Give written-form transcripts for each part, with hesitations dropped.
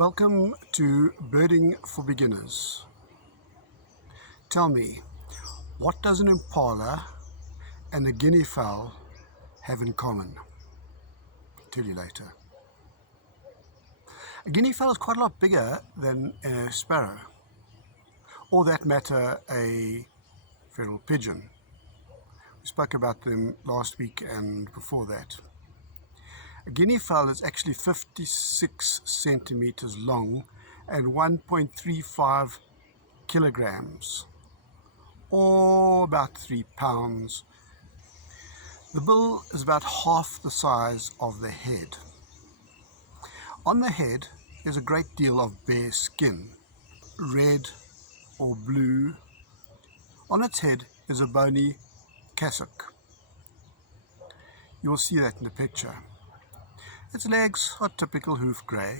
Welcome to Birding for Beginners. Tell me, what does an impala and a guinea fowl have in common? I'll tell you later. A guinea fowl is quite a lot bigger than a sparrow, or that matter a feral pigeon. We spoke about them last week and before that. A guinea fowl is actually 56 centimeters long and 1.35 kilograms, or about 3 pounds. The bill is about half the size of the head. On the head is a great deal of bare skin, red or blue. On its head is a bony cassock. You will see that in the picture. Its legs are typical hoof grey.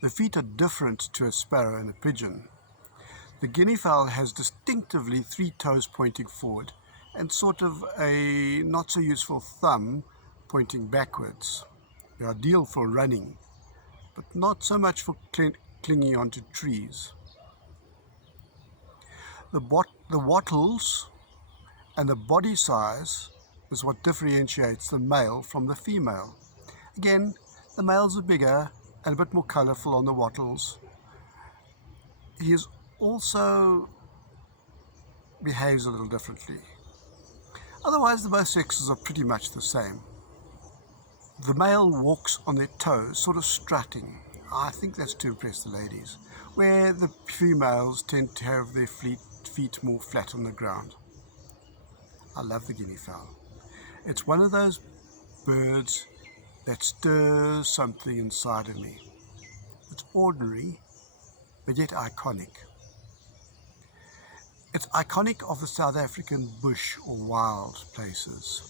The feet are different to a sparrow and a pigeon. The guinea fowl has distinctively 3 toes pointing forward and sort of a not so useful thumb pointing backwards. They are ideal for running, but not so much for clinging onto trees. The wattles and the body size is what differentiates the male from the female. Again, the males are bigger and a bit more colourful on the wattles. He also behaves a little differently. Otherwise, the both sexes are pretty much the same. The male walks on their toes, sort of strutting. I think that's to impress the ladies, where the females tend to have their feet more flat on the ground. I love the guinea fowl. It's one of those birds that stirs something inside of me. It's ordinary, but yet iconic. It's iconic of the South African bush or wild places.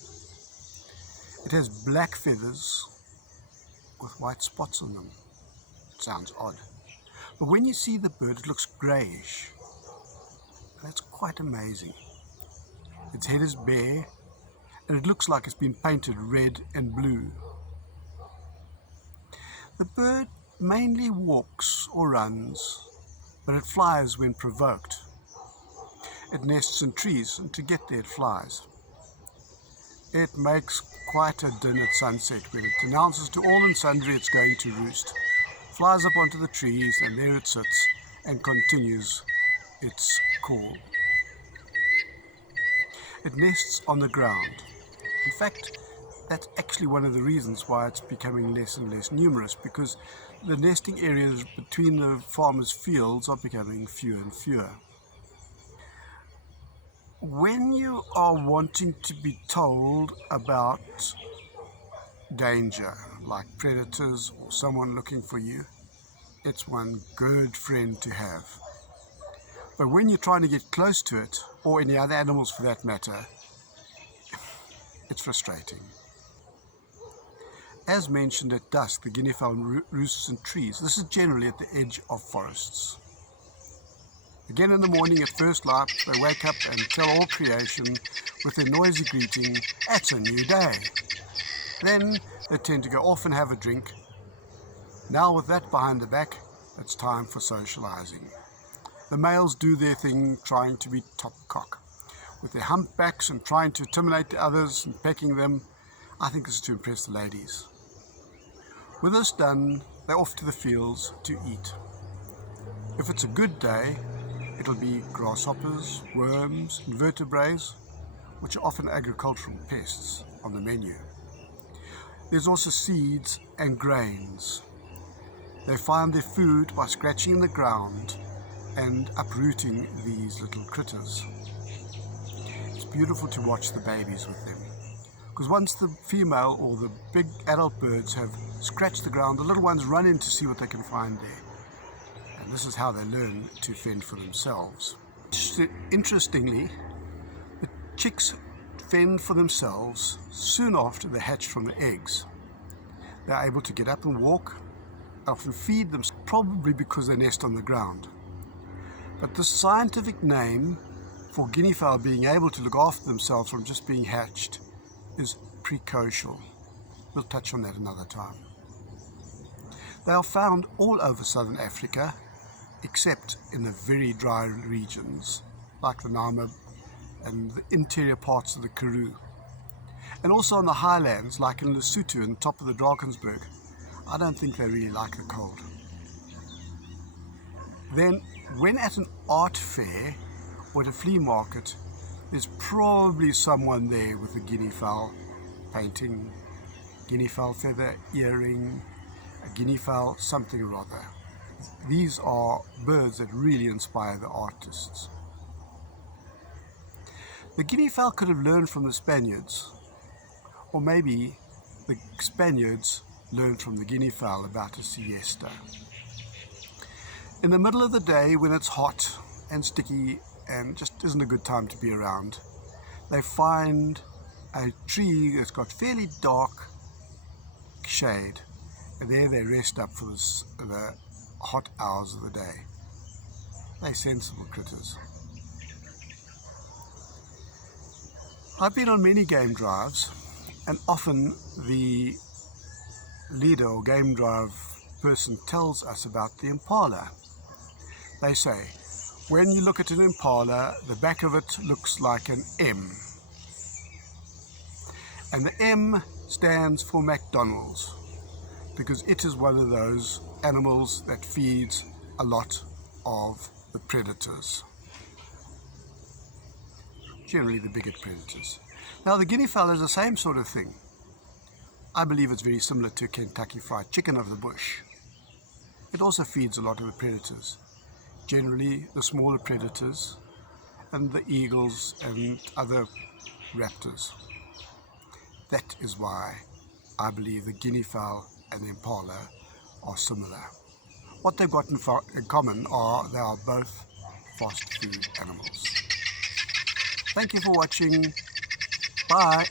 It has black feathers with white spots on them. It sounds odd. But when you see the bird, it looks greyish. That's quite amazing. Its head is bare, and it looks like it's been painted red and blue. The bird mainly walks or runs, but it flies when provoked. It nests in trees, and to get there it flies. It makes quite a din at sunset when it announces to all and sundry it's going to roost. Flies up onto the trees, and there it sits and continues its call. It nests on the ground. In fact, that's actually one of the reasons why it's becoming less and less numerous, because the nesting areas between the farmers' fields are becoming fewer and fewer. When you are wanting to be told about danger, like predators or someone looking for you, it's one good friend to have. But when you're trying to get close to it, or any other animals for that matter, it's frustrating. As mentioned, at dusk, the guinea fowl roosts in trees. This is generally at the edge of forests. Again in the morning at first light, they wake up and tell all creation with their noisy greeting, "It's a new day." Then they tend to go off and have a drink. Now with that behind the back, it's time for socializing. The males do their thing, trying to be top cock, with their humpbacks and trying to intimidate the others and pecking them. I think this is to impress the ladies. With this done, they're off to the fields to eat. If it's a good day, it'll be grasshoppers, worms, invertebrates, which are often agricultural pests, on the menu. There's also seeds and grains. They find their food by scratching the ground and uprooting these little critters. It's beautiful to watch the babies with them, because once the female or the big adult birds have scratched the ground, the little ones run in to see what they can find there. And this is how they learn to fend for themselves. Interestingly, the chicks fend for themselves soon after they hatch from the eggs. They're able to get up and walk, often feed them, probably because they nest on the ground. But the scientific name for guinea fowl being able to look after themselves from just being hatched is precocial. We'll touch on that another time. They are found all over southern Africa, except in the very dry regions, like the Namib and the interior parts of the Karoo. And also on the highlands, like in Lesotho and top of the Drakensberg. I don't think they really like the cold. Then, when at an art fair or at a flea market, there's probably someone there with a guineafowl painting, guineafowl feather earring, a guineafowl something or other. These are birds that really inspire the artists. The guineafowl could have learned from the Spaniards, or maybe the Spaniards learned from the guineafowl about a siesta. In the middle of the day, when it's hot and sticky and just isn't a good time to be around, they find a tree that's got fairly dark shade, and there they rest up for the hot hours of the day. They're sensible critters. I've been on many game drives, and often the leader or game drive person tells us about the impala. They say, when you look at an impala, the back of it looks like an M. And the M stands for McDonald's, because it is one of those animals that feeds a lot of the predators. Generally the bigger predators. Now the guineafowl is the same sort of thing. I believe it's very similar to Kentucky Fried Chicken of the bush. It also feeds a lot of the predators. Generally the smaller predators and the eagles and other raptors. That is why I believe the guineafowl and the impala are similar. What they've got in common are they are both fast food animals. Thank you for watching. Bye.